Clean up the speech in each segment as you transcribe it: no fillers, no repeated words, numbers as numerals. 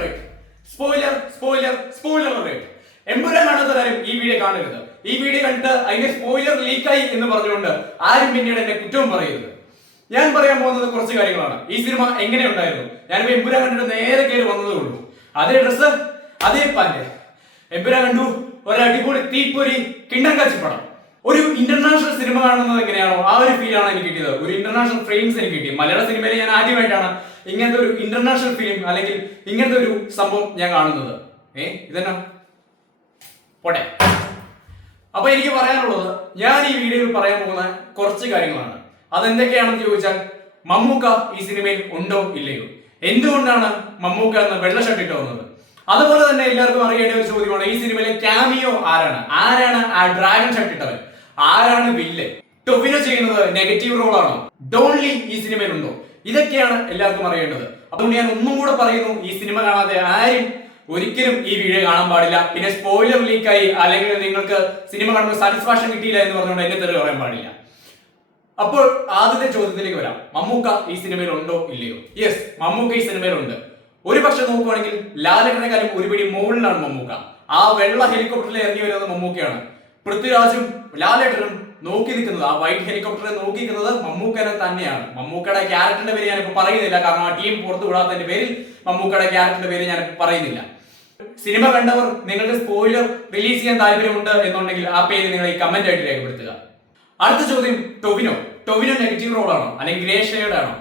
Alert. Spoiler alert. Empuraan കാണാത്തവരാരും ഈ video കാണരുത്. ഈ വീഡിയോ കണ്ടിട്ട് അതിന്റെ സ്പോയിലർ ലീക്കായി എന്ന് പറഞ്ഞുകൊണ്ട് ആരും പിന്നീട് എന്നെ കുറ്റവും പറയരുത്. ഞാൻ പറയാൻ പോകുന്നത് കുറച്ച് കാര്യങ്ങളാണ്. ഈ സിനിമ എങ്ങനെ ഉണ്ടായിരുന്നു? ഞാനിപ്പോ എമ്പുരാൻ കണ്ടിട്ട് നേരെ കയറി വന്നതേ ഉള്ളൂ. അതേ ഡ്രസ്, അതേ പാന്റ്. എമ്പുരാൻ കണ്ടു, ഒരു അടിപൊളി തീപ്പൊരി കിണ്ണം കാച്ചിപ്പടം. ഒരു ഇന്റർനാഷണൽ സിനിമ കാണുന്നത് എങ്ങനെയാണോ ആ ഒരു ഫീലാണ് എനിക്ക് കിട്ടിയത്. ഒരു ഇന്റർനാഷണൽ ഫ്രെയിംസ് എനിക്ക് കിട്ടി. മലയാള സിനിമയിൽ ഞാൻ ആദ്യമായിട്ടാണ് ഇങ്ങനത്തെ ഒരു ഇന്റർനാഷണൽ ഫിലിം അല്ലെങ്കിൽ ഇങ്ങനത്തെ ഒരു സംഭവം ഞാൻ കാണുന്നത്. ഇതെന്നാ പോട്ടെ. അപ്പൊ എനിക്ക് പറയാനുള്ളത്, ഞാൻ ഈ വീഡിയോയിൽ പറയാൻ പോകുന്ന കുറച്ച് കാര്യങ്ങളാണ്. അതെന്തൊക്കെയാണെന്ന് ചോദിച്ചാൽ, മമ്മൂക്ക ഈ സിനിമയിൽ ഉണ്ടോ ഇല്ലയോ, എന്തുകൊണ്ടാണ് മമ്മൂക്ക എന്ന വെള്ള ഷർട്ട് ഇട്ട് വന്നത്, അതുപോലെ തന്നെ എല്ലാവർക്കും അറിയേണ്ട ഒരു ചോദ്യമാണ്, ഈ സിനിമയിലെ ക്യാമിയോ ആരാണ് ആ ഡ്രാഗൺ ഷർട്ട് ഇട്ടവൻ, ആരാണ് വില്ലൻ, ടൊവിനോ ചെയ്യുന്നത് നെഗറ്റീവ് റോൾ ആണോ, ഡോൺലി ഈ സിനിമയിൽ ഉണ്ടോ, ഇതൊക്കെയാണ് എല്ലാവർക്കും അറിയേണ്ടത്. അതുകൊണ്ട് ഞാൻ ഒന്നും കൂടെ പറയുന്നു, ഈ സിനിമ കാണാതെ ആരും ഒരിക്കലും ഈ വീഡിയോ കാണാൻ പാടില്ല. പിന്നെ സ്പോയിലർ ലീക്കായി അല്ലെങ്കിൽ നിങ്ങൾക്ക് സിനിമ കാണുമ്പോൾ സാറ്റിസ്ഫാക്ഷൻ കിട്ടിയില്ല എന്ന് പറഞ്ഞുകൊണ്ട് എന്നെ തെറി പറയാൻ പാടില്ല. അപ്പോൾ ആദ്യത്തെ ചോദ്യത്തിലേക്ക് വരാം, മമ്മൂക്ക ഈ സിനിമയിൽ ഉണ്ടോ ഇല്ലയോ? യെസ്, മമ്മൂക്ക ഈ സിനിമയിലുണ്ട്. ഒരു പക്ഷെ നോക്കുവാണെങ്കിൽ ലാലേട്ടനെക്കാളും ഒരുപടി മുകളിലാണ് മമ്മൂക്ക. ആ വെള്ള ഹെലികോപ്റ്ററിൽ ഇറങ്ങി വരുന്നത് മമ്മൂക്കയാണ്. പൃഥ്വിരാജും ലാലേട്ടനും നോക്കി നിൽക്കുന്നത്, ആ വൈറ്റ് ഹെലികോപ്റ്ററിൽ നോക്കി നിൽക്കുന്നത് മമ്മൂക്കനെ തന്നെയാണ്. മമ്മൂക്കയുടെ ക്യാരക്ടറിന്റെ പേര് ഞാനിപ്പോ പറയുന്നില്ല, കാരണം ആ ടീം പുറത്തു വിടാത്തതിന്റെ പേരിൽ മമ്മൂക്കയുടെ ക്യാരക്ടറിന്റെ പേര് ഞാൻ പറയുന്നില്ല. സിനിമ കണ്ടവർ നിങ്ങൾക്ക് സ്പോയിലർ റിലീസ് ചെയ്യാൻ താല്പര്യമുണ്ട് എന്നുണ്ടെങ്കിൽ ആ പേര് നിങ്ങൾ ഈ കമന്റ് ആയിട്ട് രേഖപ്പെടുത്തുക. അടുത്ത ചോദ്യം, ടൊവിനോ നെഗറ്റീവ് റോൾ ആണോ അല്ലെങ്കിൽ ഗ്രേ ഷെയ്ഡ് ആണോ?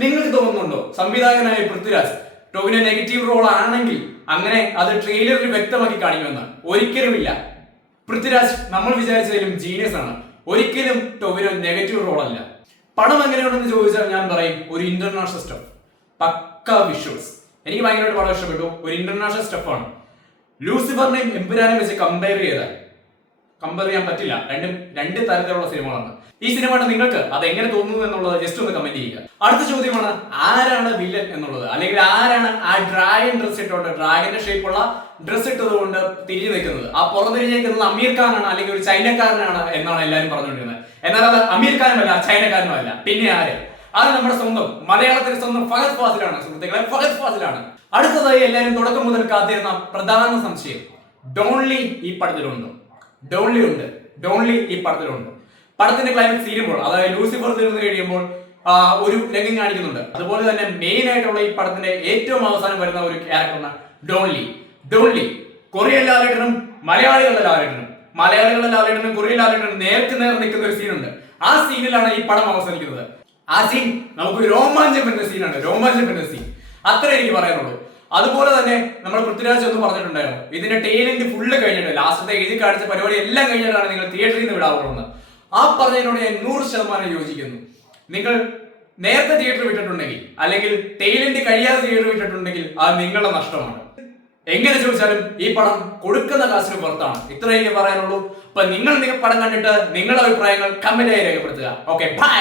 നിങ്ങൾക്ക് തോന്നുന്നുണ്ടോ സംവിധായകനായ പൃഥ്വിരാജ് ടൊവിനോ നെഗറ്റീവ് റോൾ ആണെങ്കിൽ അങ്ങനെ അത് ട്രെയിലറിൽ വ്യക്തമാക്കി കാണിക്കുമെന്ന്? ഒരിക്കലുമില്ല. പൃഥ്വിരാജ് നമ്മൾ വിചാരിച്ചതിലും ജീനിയസ് ആണ്. ഒരിക്കലും ടൊവിനോ നെഗറ്റീവ് റോൾ അല്ല. പടം എങ്ങനെയുണ്ടെന്ന് ചോദിച്ചാൽ ഞാൻ പറയും, ഒരു ഇന്റർനാഷണൽ സ്റ്റഫ്, പക്ക വിഷ്വൽസ്. എനിക്ക് ഭയങ്കരമായിട്ട് പടം ഇഷ്ടപ്പെട്ടു. ഒരു ഇന്റർനാഷണൽ സ്റ്റഫാണ്. ലൂസിഫറിനെയും എമ്പുരാനെയും വെച്ച് കമ്പയർ ചെയ്യാൻ പറ്റില്ല. രണ്ട് തരത്തിലുള്ള സിനിമകളാണ്. ഈ സിനിമ നിങ്ങൾക്ക് അത് എങ്ങനെ തോന്നുന്നു എന്നുള്ളത് ജസ്റ്റ് ഒന്ന് കമന്റ് ചെയ്യുക. അടുത്ത ചോദ്യമാണ്, ആരാണ് വില്ലൻ എന്നുള്ളത്, അല്ലെങ്കിൽ ആരാണ് ആ ഡ്രാഗൺ ഡ്രസ് ഇട്ടോണ്ട്, ഡ്രാഗന്റെ ഷേപ്പുള്ള ഡ്രസ് ഇട്ടത് കൊണ്ട് തിരിഞ്ഞു നിൽക്കുന്നത്? ആ പുറംതിരിഞ്ഞേക്കുന്നത് അമീർ ഖാനാണ് അല്ലെങ്കിൽ ഒരു ചൈനക്കാരനാണ് എന്നാണ് എല്ലാവരും പറഞ്ഞുകൊണ്ടിരുന്നത്. എന്നാൽ അത് അമീർ ഖാനുമല്ല, ചൈനക്കാരനുമല്ല. പിന്നെ ആര്? അത് നമ്മുടെ സ്വന്തം മലയാളത്തിന്റെ സ്വന്തം ഫഹദ് ഫാസിലാണ്. സുഹൃത്തുക്കളെ, ഫഹദ് ഫാസിലാണ്. അടുത്തതായി എല്ലാവരും തുടക്കം മുതൽ കാത്തിരുന്ന പ്രധാന സംശയം, ഡോൺലി ഈ പടത്തിലുണ്ടോ? ഡോൺലി ഉണ്ട്. ഡോൺലി ഈ പടത്തിലുണ്ട്. പടത്തിന്റെ ക്ലൈമാക്സ് തീരുമ്പോൾ, അതായത് ലൂസിഫർ തീർന്നു കഴിയുമ്പോൾ ഒരു രംഗം കാണിക്കുന്നുണ്ട്. അതുപോലെ തന്നെ മെയിൻ ആയിട്ടുള്ള ഈ പടത്തിന്റെ ഏറ്റവും അവസാനം വരുന്ന ഒരു ക്യാരക്ടറാണ് ഡോൺലി. കൊറിയൻ ലാലേട്ടനും മലയാളികളുടെ ലാലേട്ടനും കൊറിയൻ ലാലേട്ടനും നേർക്ക് നേർ നിൽക്കുന്ന ഒരു സീനുണ്ട്. ആ സീനിലാണ് ഈ പടം അവസാനിക്കുന്നത്. ആ സീൻ നമുക്ക് രോമാഞ്ചം വരുന്ന സീൻ. അത്രേ എനിക്ക് പറയാനുള്ളൂ. അതുപോലെ തന്നെ നമ്മൾ പൃഥ്വിരാജ് ഒന്ന് പറഞ്ഞിട്ടുണ്ടായിരുന്നു, ഇതിന്റെ ടേലന്റ് ഫുള്ള് കഴിഞ്ഞിട്ട്, ലാസ്റ്റത്തെ എഴുതി കാണിച്ച പരിപാടി എല്ലാം കഴിഞ്ഞിട്ടാണ് നിങ്ങൾ തിയേറ്ററിൽ നിന്ന് വിടാവുള്ളൂ. ആ പറഞ്ഞതിനോട് ഞാൻ 100% യോജിക്കുന്നു. നിങ്ങൾ നേരത്തെ തിയേറ്റർ വിട്ടിട്ടുണ്ടെങ്കിൽ അല്ലെങ്കിൽ ടേലന്റ് കഴിയാതെ തിയേറ്റർ വിട്ടിട്ടുണ്ടെങ്കിൽ അത് നിങ്ങളുടെ നഷ്ടമാണ്. എങ്ങനെ ചോദിച്ചാലും ഈ പടം കൊടുക്കുന്ന കാശിന് പുറത്താണ്. ഇത്രയും എനിക്ക് പറയാനുള്ളൂ. അപ്പൊ നിങ്ങൾ പടം കണ്ടിട്ട് നിങ്ങളുടെ അഭിപ്രായങ്ങൾ കമന്റായി രേഖപ്പെടുത്തുക. Okay, by.